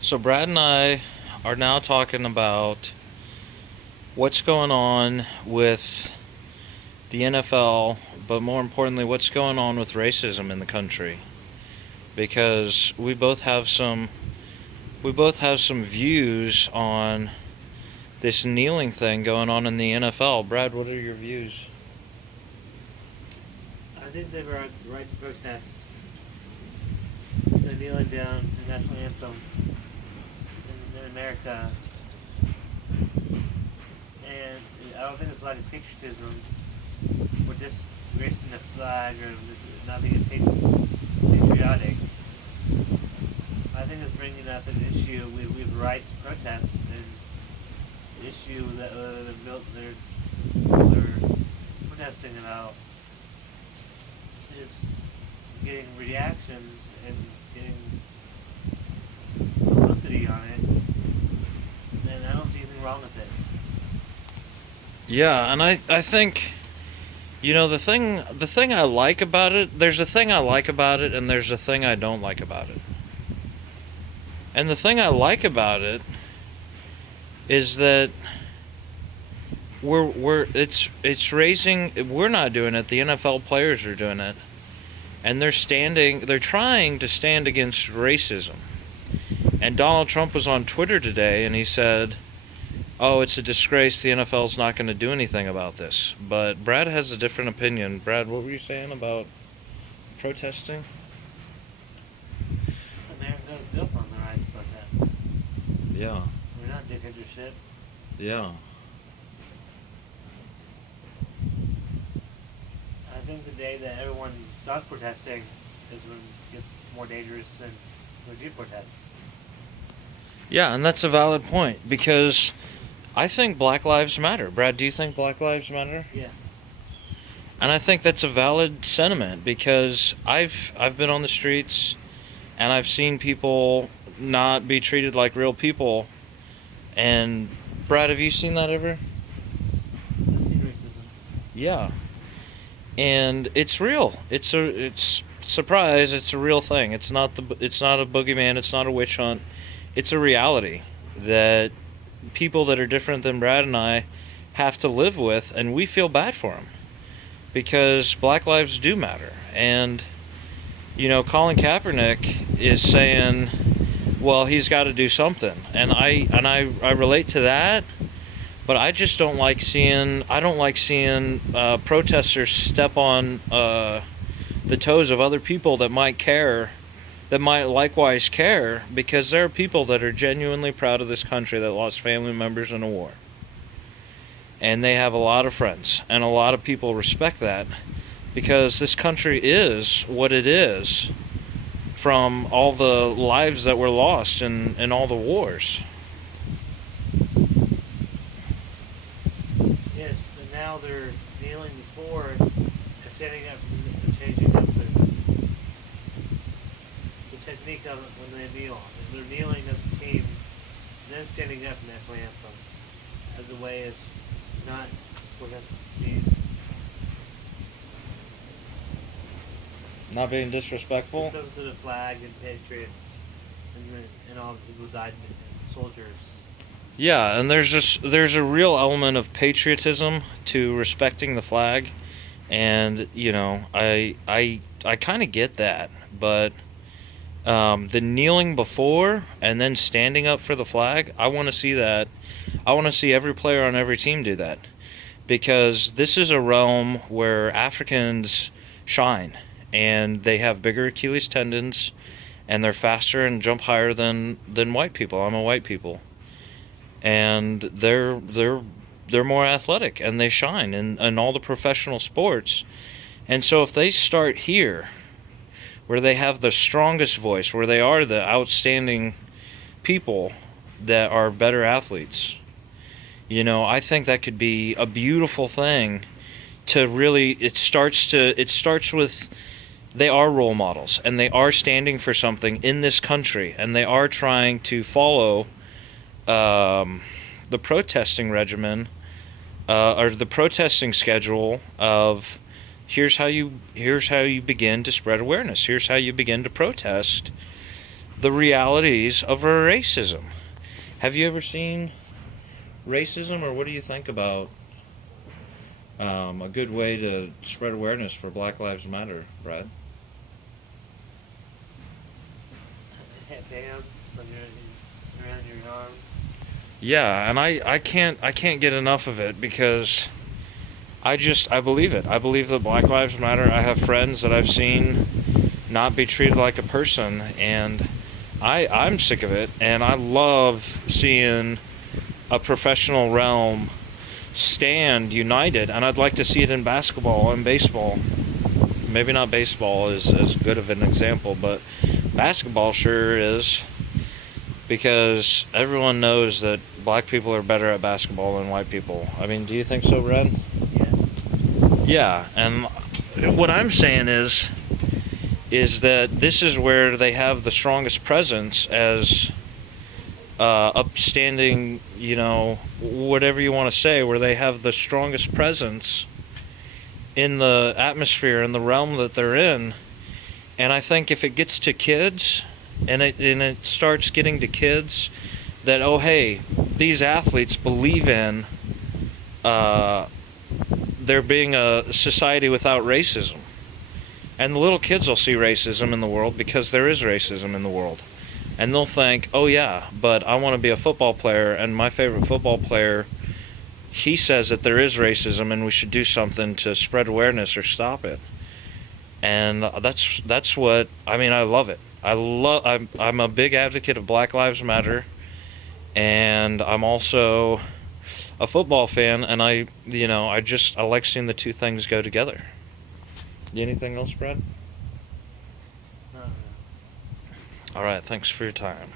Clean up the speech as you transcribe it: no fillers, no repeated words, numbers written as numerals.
So Brad and I are now talking about what's going on with the NFL, but more importantly, what's going on with racism in the country. Because we both have some views on this kneeling thing going on in the NFL. Brad, what are your views? I think they were right to protest. They're kneeling down the national anthem in America, and I don't think it's a lot of patriotism or just raising the flag or not being patriotic. I think it's bringing up an issue. We have the right to protest, and the issue that they're protesting about is getting reactions and getting publicity on it, and I don't see anything wrong with it. Yeah, and I think the thing I like about it, there's a thing I like about it and there's a thing I don't like about it. And the thing I like about it is that it's raising, we're not doing it, the NFL players are doing it. And they're trying to stand against racism. And Donald Trump was on Twitter today and he said, "Oh, it's a disgrace. The NFL's not going to do anything about this." But Brad has a different opinion. Brad, what were you saying about protesting? America is built on the right to protest. Yeah. We're not dictatorship. Yeah. I think the day that everyone stops protesting is when it gets more dangerous and we do protest. Yeah, and that's a valid point because I think Black Lives Matter. Brad, do you think Black Lives Matter? Yes. And I think that's a valid sentiment because I've been on the streets and I've seen people not be treated like real people. And Brad, have you seen that ever? I see racism. Yeah. And it's real. It's surprise, it's a real thing. It's not a boogeyman, it's not a witch hunt. It's a reality that people that are different than Brad and I have to live with, and we feel bad for them because black lives do matter. And Colin Kaepernick is saying, well, he's got to do something, and I relate to that. But I just don't like seeing protesters step on the toes of other people that might likewise care, because there are people that are genuinely proud of this country that lost family members in a war, and they have a lot of friends, and a lot of people respect that because this country is what it is from all the lives that were lost in all the wars. Yes, but now they're kneeling before and standing up and changing up the technique of it when they kneel. And they're kneeling as a team and then standing up in the national anthem as a way of not being Not being disrespectful. to the flag and patriots and all the people who died and soldiers. Yeah, and there's a real element of patriotism to respecting the flag, and I kind of get that, but the kneeling before and then standing up for the flag, I want to see that. I want to see every player on every team do that, because this is a realm where Africans shine, and they have bigger Achilles tendons, and they're faster and jump higher than white people. I'm a white people, and they're more athletic and they shine in all the professional sports. And so if they start here, where they have the strongest voice, where they are the outstanding people that are better athletes, I think that could be a beautiful thing. To really, it starts with, they are role models and they are standing for something in this country, and they are trying to follow the protesting regimen, or the protesting schedule of, here's how you begin to spread awareness. Here's how you begin to protest the realities of racism. Have you ever seen racism, or what do you think about a good way to spread awareness for Black Lives Matter, Brad? Headbands around your arm. Yeah, and I can't get enough of it because I believe it. I believe that Black Lives Matter. I have friends that I've seen not be treated like a person, and I'm sick of it, and I love seeing a professional realm stand united, and I'd like to see it in basketball and baseball. Maybe not baseball is as good of an example, but basketball sure is, because everyone knows that black people are better at basketball than white people. I mean, do you think so, Red? Yeah. Yeah, and what I'm saying is that this is where they have the strongest presence as upstanding, whatever you want to say, where they have the strongest presence in the atmosphere and the realm that they're in. And I think if it gets to kids, and it starts getting to kids, that, oh hey, these athletes believe in there being a society without racism. And the little kids will see racism in the world because there is racism in the world. And they'll think, oh yeah, but I want to be a football player, and my favorite football player, he says that there is racism and we should do something to spread awareness or stop it. And that's what, I mean, I love it. I'm a big advocate of Black Lives Matter, and I'm also a football fan, and I like seeing the two things go together. Anything else, Brad? No. All right, thanks for your time.